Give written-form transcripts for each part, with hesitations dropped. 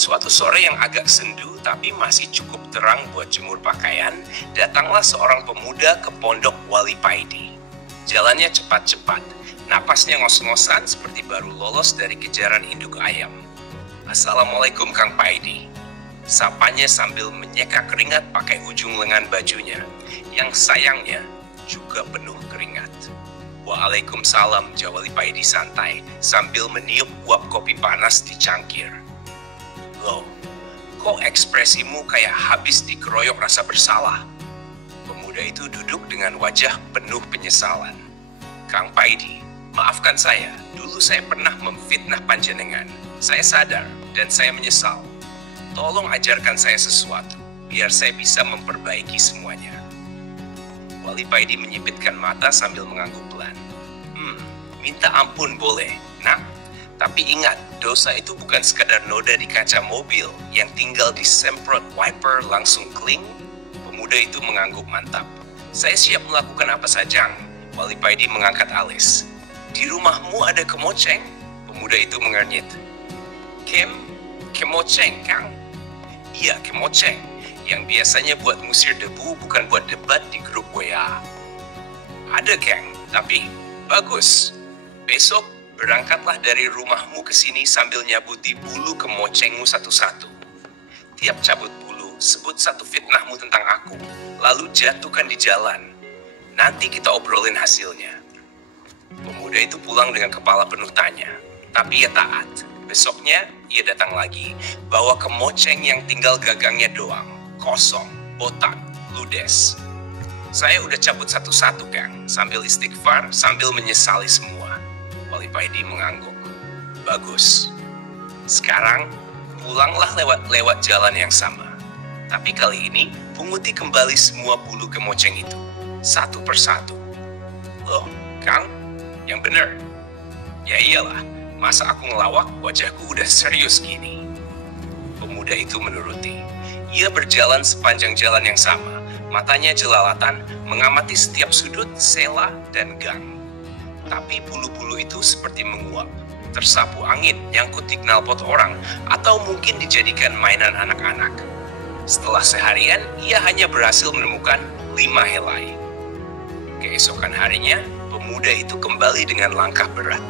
Suatu sore yang agak sendu tapi masih cukup terang buat jemur pakaian, datanglah seorang pemuda ke pondok Wali Paidi. Jalannya cepat-cepat, napasnya ngos-ngosan seperti baru lolos dari kejaran induk ayam. "Assalamualaikum Kang Paidi." Sapanya sambil menyeka keringat pakai ujung lengan bajunya, yang sayangnya juga penuh keringat. "Waalaikumsalam," jawab Wali Paidi santai sambil meniup uap kopi panas di cangkir. "Loh, kok ekspresimu kayak habis dikeroyok rasa bersalah?" Pemuda itu duduk dengan wajah penuh penyesalan. "Kang Paidi, maafkan saya, dulu saya pernah memfitnah panjenengan. Saya sadar dan saya menyesal. Tolong ajarkan saya sesuatu, biar saya bisa memperbaiki semuanya." Wali Paidi menyipitkan mata sambil mengangguk pelan. Minta ampun boleh, nak. Tapi ingat, dosa itu bukan sekadar noda di kaca mobil yang tinggal disemprot wiper langsung kling." Pemuda itu mengangguk mantap. "Saya siap melakukan apa saja." Wali Paidi mengangkat alis. "Di rumahmu ada kemoceng?" Pemuda itu mengernyit. Kemoceng, Kang?" "Iya, kemoceng. Yang biasanya buat musir debu, bukan buat debat di grup WA." "Ada, Kang. Tapi bagus. Besok berangkatlah dari rumahmu ke sini sambil nyabuti bulu kemocengmu satu-satu. Tiap cabut bulu, sebut satu fitnahmu tentang aku, lalu jatuhkan di jalan. Nanti kita obrolin hasilnya." Pemuda itu pulang dengan kepala penuh tanya, tapi ia taat. Besoknya, ia datang lagi, bawa kemoceng yang tinggal gagangnya doang, kosong, botak, ludes. "Saya udah cabut satu-satu, Kang," sambil istighfar, sambil menyesali semua. Wali Paidi mengangguk. "Bagus. Sekarang, pulanglah lewat jalan yang sama. Tapi kali ini, punguti kembali semua bulu kemoceng itu, satu persatu." "Loh, Kang, yang bener." "Ya iyalah, masa aku ngelawak, wajahku udah serius gini." Pemuda itu menuruti. Ia berjalan sepanjang jalan yang sama, matanya jelalatan, mengamati setiap sudut, sela, dan gang. Tapi bulu-bulu itu seperti menguap, tersapu angin, nyangkut di knalpot orang, atau mungkin dijadikan mainan anak-anak. Setelah seharian, ia hanya berhasil menemukan 5 helai. Keesokan harinya, pemuda itu kembali dengan langkah berat.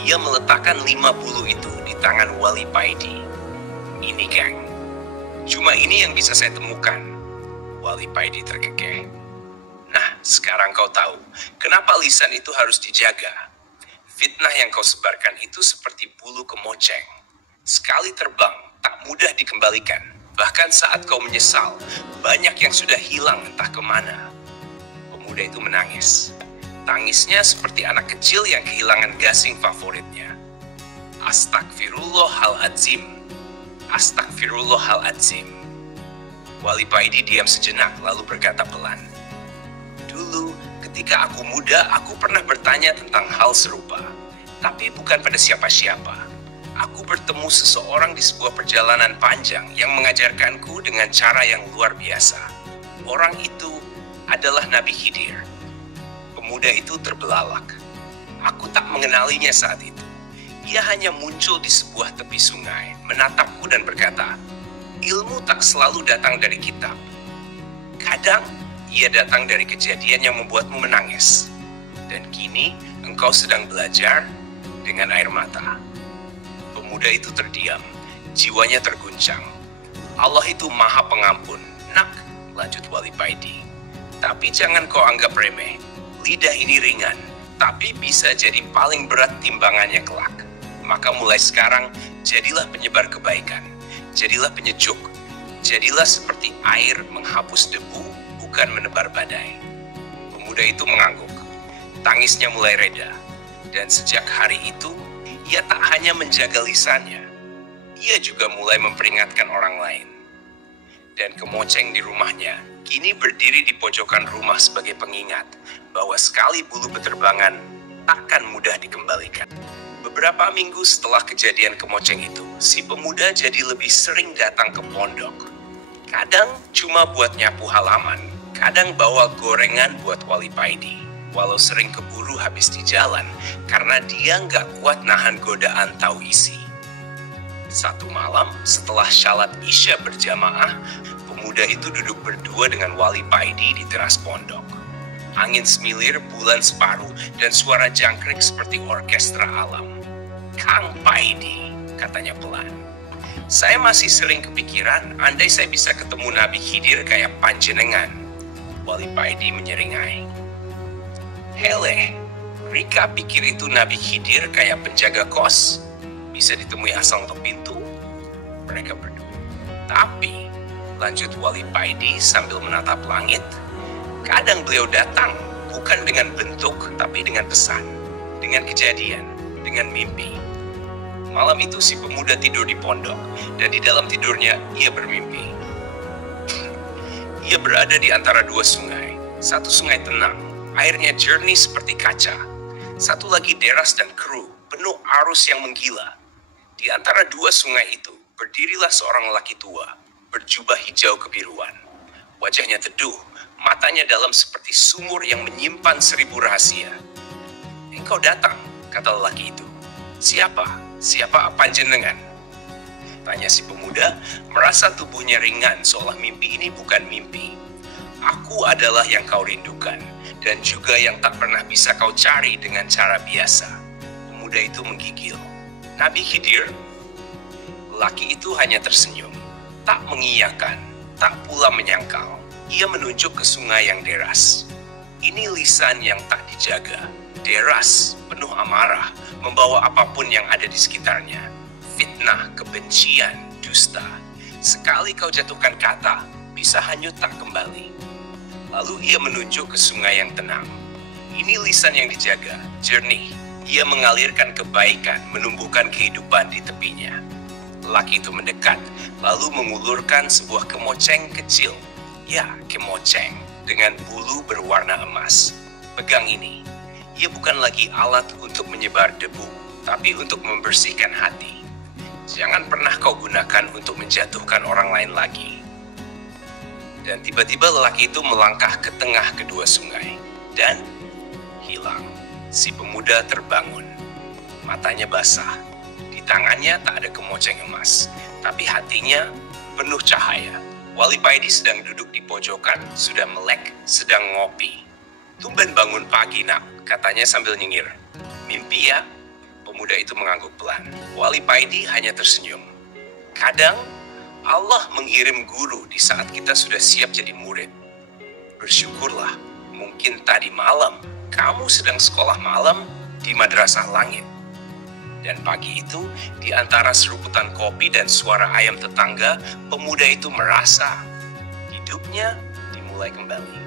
Ia meletakkan 5 bulu itu di tangan Wali Paidi. "Ini, Kang. Cuma ini yang bisa saya temukan." Wali Paidi terkekeh. "Nah, sekarang kau tahu kenapa lisan itu harus dijaga. Fitnah yang kau sebarkan itu seperti bulu kemoceng. Sekali terbang, tak mudah dikembalikan. Bahkan saat kau menyesal, banyak yang sudah hilang entah kemana." Pemuda itu menangis. Tangisnya seperti anak kecil yang kehilangan gasing favoritnya. "Astagfirullahaladzim. Astagfirullahaladzim." Wali Paidi diam sejenak lalu berkata pelan, "Dulu, ketika aku muda, aku pernah bertanya tentang hal serupa. Tapi bukan pada siapa-siapa. Aku bertemu seseorang di sebuah perjalanan panjang yang mengajarkanku dengan cara yang luar biasa. Orang itu adalah Nabi Khidir." Pemuda itu terbelalak. "Aku tak mengenalinya saat itu. Ia hanya muncul di sebuah tepi sungai, menatapku dan berkata, 'Ilmu tak selalu datang dari kitab. Kadang, ia datang dari kejadian yang membuatmu menangis. Dan kini, engkau sedang belajar dengan air mata.'" Pemuda itu terdiam, jiwanya terguncang. "Allah itu Maha Pengampun, nak," lanjut Wali Paidi. "Tapi jangan kau anggap remeh. Lidah ini ringan, tapi bisa jadi paling berat timbangannya kelak. Maka mulai sekarang, jadilah penyebar kebaikan. Jadilah penyejuk. Jadilah seperti air menghapus debu, bukan menebar badai." Pemuda itu mengangguk. Tangisnya mulai reda. Dan sejak hari itu, ia tak hanya menjaga lisannya, ia juga mulai memperingatkan orang lain. Dan kemoceng di rumahnya kini berdiri di pojokan rumah sebagai pengingat bahwa sekali bulu beterbangan takkan mudah dikembalikan. Beberapa minggu setelah kejadian kemoceng itu, si pemuda jadi lebih sering datang ke pondok. Kadang cuma buat nyapu halaman, kadang bawa gorengan buat Wali Paidi. Walau sering keburu habis di jalan, karena dia nggak kuat nahan godaan tahu isi. Satu malam setelah syalat Isya berjamaah, pemuda itu duduk berdua dengan Wali Paidi di teras pondok. Angin semilir, bulan separuh, dan suara jangkrik seperti orkestra alam. "Kang Paidi," katanya pelan. "Saya masih sering kepikiran andai saya bisa ketemu Nabi Khidir kayak panjenengan." Wali Paidi menyeringai. "Hele, Rika pikir itu Nabi Khidir kayak penjaga kos. Bisa ditemui asal ngetok pintu." Mereka berdua. "Tapi," lanjut Wali Paidi sambil menatap langit, "kadang beliau datang bukan dengan bentuk tapi dengan pesan, dengan kejadian, dengan mimpi." Malam itu si pemuda tidur di pondok dan di dalam tidurnya ia bermimpi. Ia berada di antara dua sungai. Satu sungai tenang, airnya jernih seperti kaca. Satu lagi deras dan keruh, penuh arus yang menggila. Di antara dua sungai itu berdirilah seorang lelaki tua, berjubah hijau kebiruan. Wajahnya teduh, matanya dalam seperti sumur yang menyimpan 1000 rahasia. "Engkau datang," kata lelaki itu. Siapa panjenengan?" Tanya si pemuda, merasa tubuhnya ringan seolah mimpi ini bukan mimpi. "Aku adalah yang kau rindukan, dan juga yang tak pernah bisa kau cari dengan cara biasa." Pemuda itu menggigil. "Nabi Khidir?" Lelaki itu hanya tersenyum, tak mengiyakan, tak pula menyangkal. Ia menunjuk ke sungai yang deras. Ini lisan yang tak dijaga, deras, penuh amarah, membawa apapun yang ada di sekitarnya. Fitnah, kebencian, dusta. Sekali kau jatuhkan kata, bisa hanyut tak kembali. Lalu ia menunjuk ke sungai yang tenang. Ini lisan yang dijaga, jernih. Ia mengalirkan kebaikan, menumbuhkan kehidupan di tepinya. Lelaki itu mendekat, lalu mengulurkan sebuah kemoceng kecil. Ya, kemoceng dengan bulu berwarna emas. "Pegang ini. Ia bukan lagi alat untuk menyebar debu, tapi untuk membersihkan hati. Jangan pernah kau gunakan untuk menjatuhkan orang lain lagi." Dan tiba-tiba lelaki itu melangkah ke tengah kedua sungai dan hilang. Si pemuda terbangun. Matanya basah. Di tangannya tak ada kemoceng emas, tapi hatinya penuh cahaya. Wali Paidi sedang duduk di pojokan, sudah melek, sedang ngopi. "Tumben bangun pagi, nak," katanya sambil nyengir. "Mimpi ya?" Pemuda itu mengangguk pelan. Wali Paidi hanya tersenyum. "Kadang Allah mengirim guru di saat kita sudah siap jadi murid. Bersyukurlah, mungkin tadi malam kamu sedang sekolah malam di Madrasah Langit." Dan pagi itu, di antara seruputan kopi dan suara ayam tetangga, pemuda itu merasa hidupnya dimulai kembali.